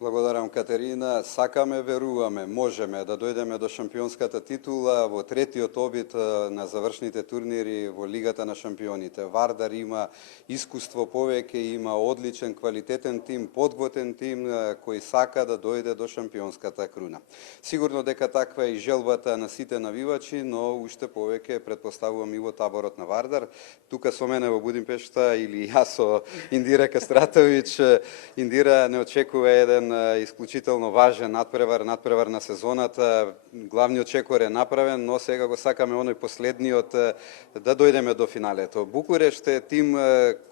Благодарам, Катерина. Сакаме, веруваме, можеме да дојдеме до шампионската титула во третиот обид на завршните турнири во Лигата на шампионите. Вардар има искуство повеќе, има одличен, квалитетен тим, подготвен тим кој сака да дојде до шампионската круна. Сигурно дека таква е и желбата на сите навивачи, но уште повеќе претпоставувам и во таборот на Вардар. Тука со мене во Будимпешта или јас со Индира Кастратовиќ. Индира не очекува еден исклучително важен надпревар на сезоната. Главниот чекор е направен, но сега го сакаме оној последниот да дојдеме до финалето. Букурешт е тим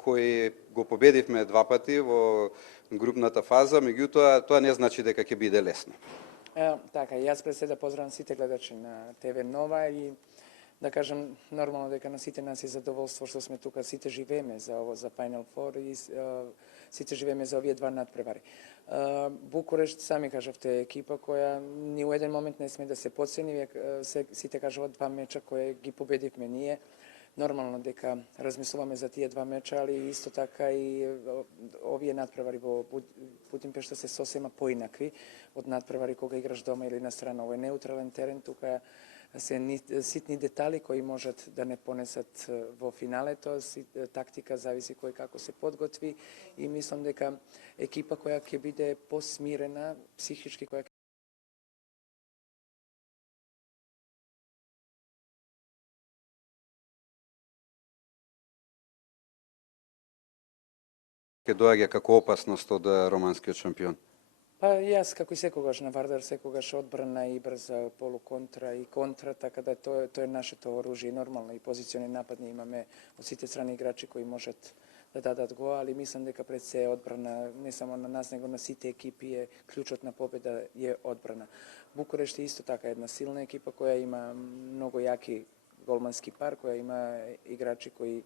кој го победивме два пати во групната фаза, меѓутоа тоа не значи дека ќе биде лесно. Така, јас пред се да поздравам сите гледачи на ТВ Нова и да кажам нормално дека на сите нас е задоволство што сме тука, сите живееме за ово, за Final Four и сите живееме за овие два надпревари. Букурешт, сами кажавте, екипа која ни у еден момент не сме да се подцени, сите кажуват два меча кои ги победивме ние. Нормално дека размислуваме за тие два меча, али исто така и овие надпревари во Будимпешта се сосема поинакви од надпревари кога играш дома или на страна. Ово е неутрален терен, тука се ситни детали кои можат да не понесат во финалето, тактика зависи кој како се подготви и мислам дека екипа која ќе биде посмирена психички, која ќе доаѓа како опасност од романскиот шампион? Па јас како и секогаш на Вардар, секогаш одбрана и брза полуконтра и контра, така да тоа е нашето оружје и нормално и позициони нападни имаме од сите страни играчи кои можат да дадат го, али мислам дека пред се одбрана не само на нас, него на сите екипи е клучот на победа е одбрана. Букурешт е исто така една силна екипа која има многу јаки голмански пар, која има играчи кои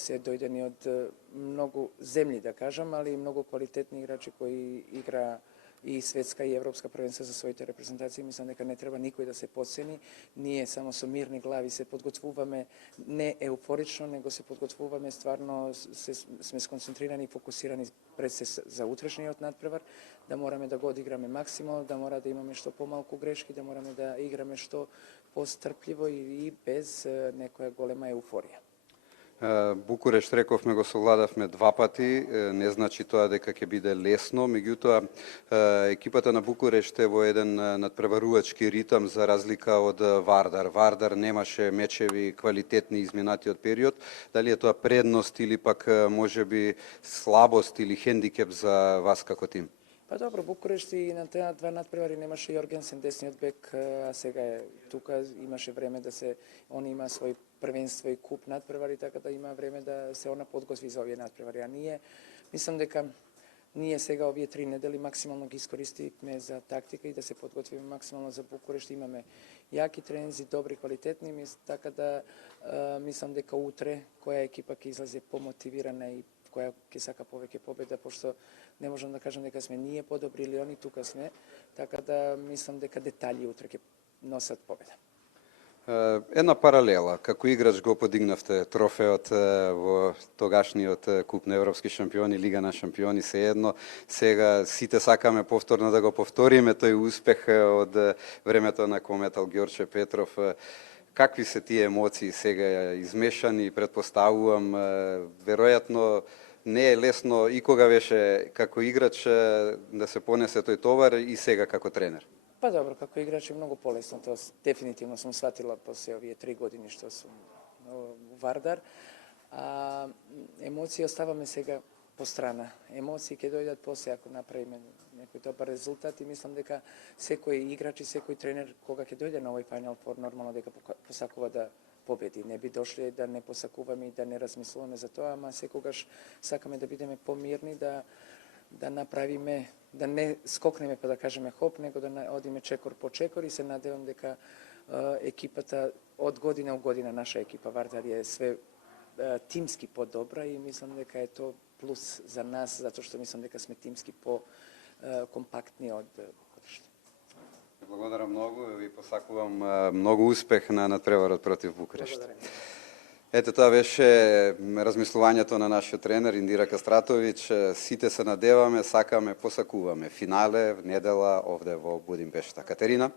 се дојдени од многу земји, да кажам, али и многу квалитетни играчи кои игра и светска и европска првенства за своите репрезентации. Мислам дека не треба никој да се подцени. Ние само со мирни глави се подготвуваме, не еуфорично, него се подготвуваме, стварно сме сконцентрирани и фокусирани пред се за утрешниот надпревар, да мораме да го одиграме максимално, да мора да имаме што помалку грешки, да мораме да играме што пострпливо и без некоја голема еуфорија. Букурешт, рековме, го совладавме два пати, не значи тоа дека ќе биде лесно, меѓутоа екипата на Букурешт е во еден надпреварувачки ритам за разлика од Вардар. Вардар немаше мечеви квалитетни изминатиот период. Дали е тоа предност или пак можеби слабост или хендикеп за вас како тим? Па добро, Букурешт и на таа два надпревари немаше Јоргенсен десниот бек, а сега е тука, имаше време да се, он има свој првенство и куп надпревари, така да има време да се она подготви за овие надпревари. А ние, мислам дека ние сега овие 3 недели максимално ги искористивме за тактика и да се подготвиме максимално за Букурешт. Имаме јаки тренинзи, добри, квалитетни, така да мислам дека утре која екипа ќе излезе помотивирана и која ќе сака повеќе победа, пошто не можам да кажам дека сме ние подобри или они, тука сме, така да мислам дека детали утре ќе носат победа. Една паралела, како играч го подигнавте трофеот во тогашниот куп на европски шампиони, Лига на шампиони, сеедно. Сега сите сакаме повторно да го повториме тој успех од времето на кометал Ѓорче Петров. Какви се тие емоции сега измешани, претпоставувам, веројатно не е лесно и кога беше како играч да се понесе тој товар и сега како тренер? Па добро, како играч е многу полесно, тоа дефинитивно сум сватила после овие 3 години што сум во Вардар. Емоции оставаме сега по страна. Емоции ќе дојдат после ако направиме некој добар резултат и мислам дека секој играч и секој тренер кога ќе дојде на овој Final Four нормално дека посакува да победи. Не би дошле да не посакуваме и да не размислуваме за тоа, ама секогаш сакаме да бидеме помирни, да направиме, да не скокнеме па да кажеме хоп, него да одиме чекор по чекор и се надевам дека екипата од година у година, наша екипа Вардар е све тимски подобра и мислам дека е тоа плюс за нас, затоа што мислам дека сме тимски по компактни од Букурешт. Благодарам многу и ви посакувам многу успех на надпреварот против Букурешт. Ето тоа беше размислувањето на нашиот тренер Индира Кастратовиќ. Сите се надеваме, сакаме, посакуваме финале в недела овде во Будимпешта. Катерина?